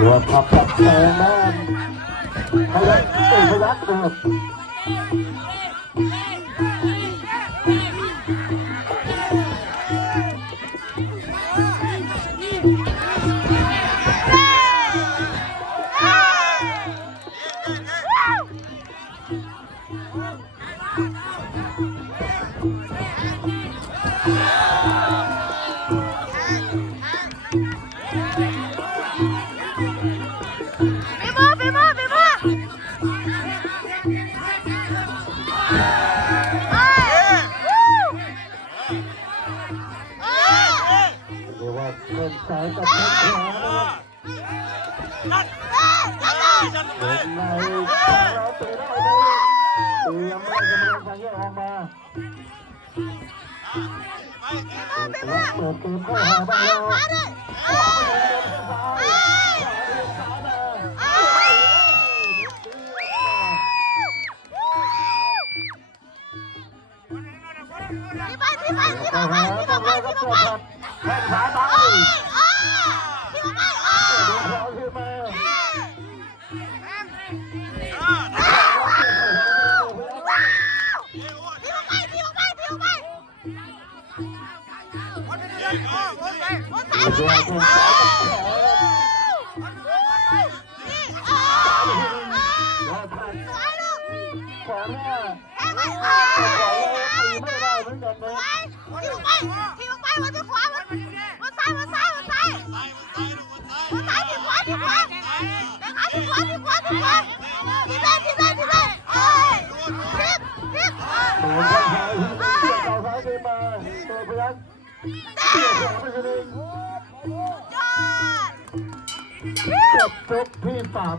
หัวขับกับแขนแม่พยักพยักนะครับสายกับแข้งขวานะครับวงในเราเตะได้เลยยังไม่ได้กำลังทางแยกออกมาเปิดเกมเข้าหาบ้างแล้วต้องหาต้องเลยครับตัวขัดแข้งขาตายจบที่3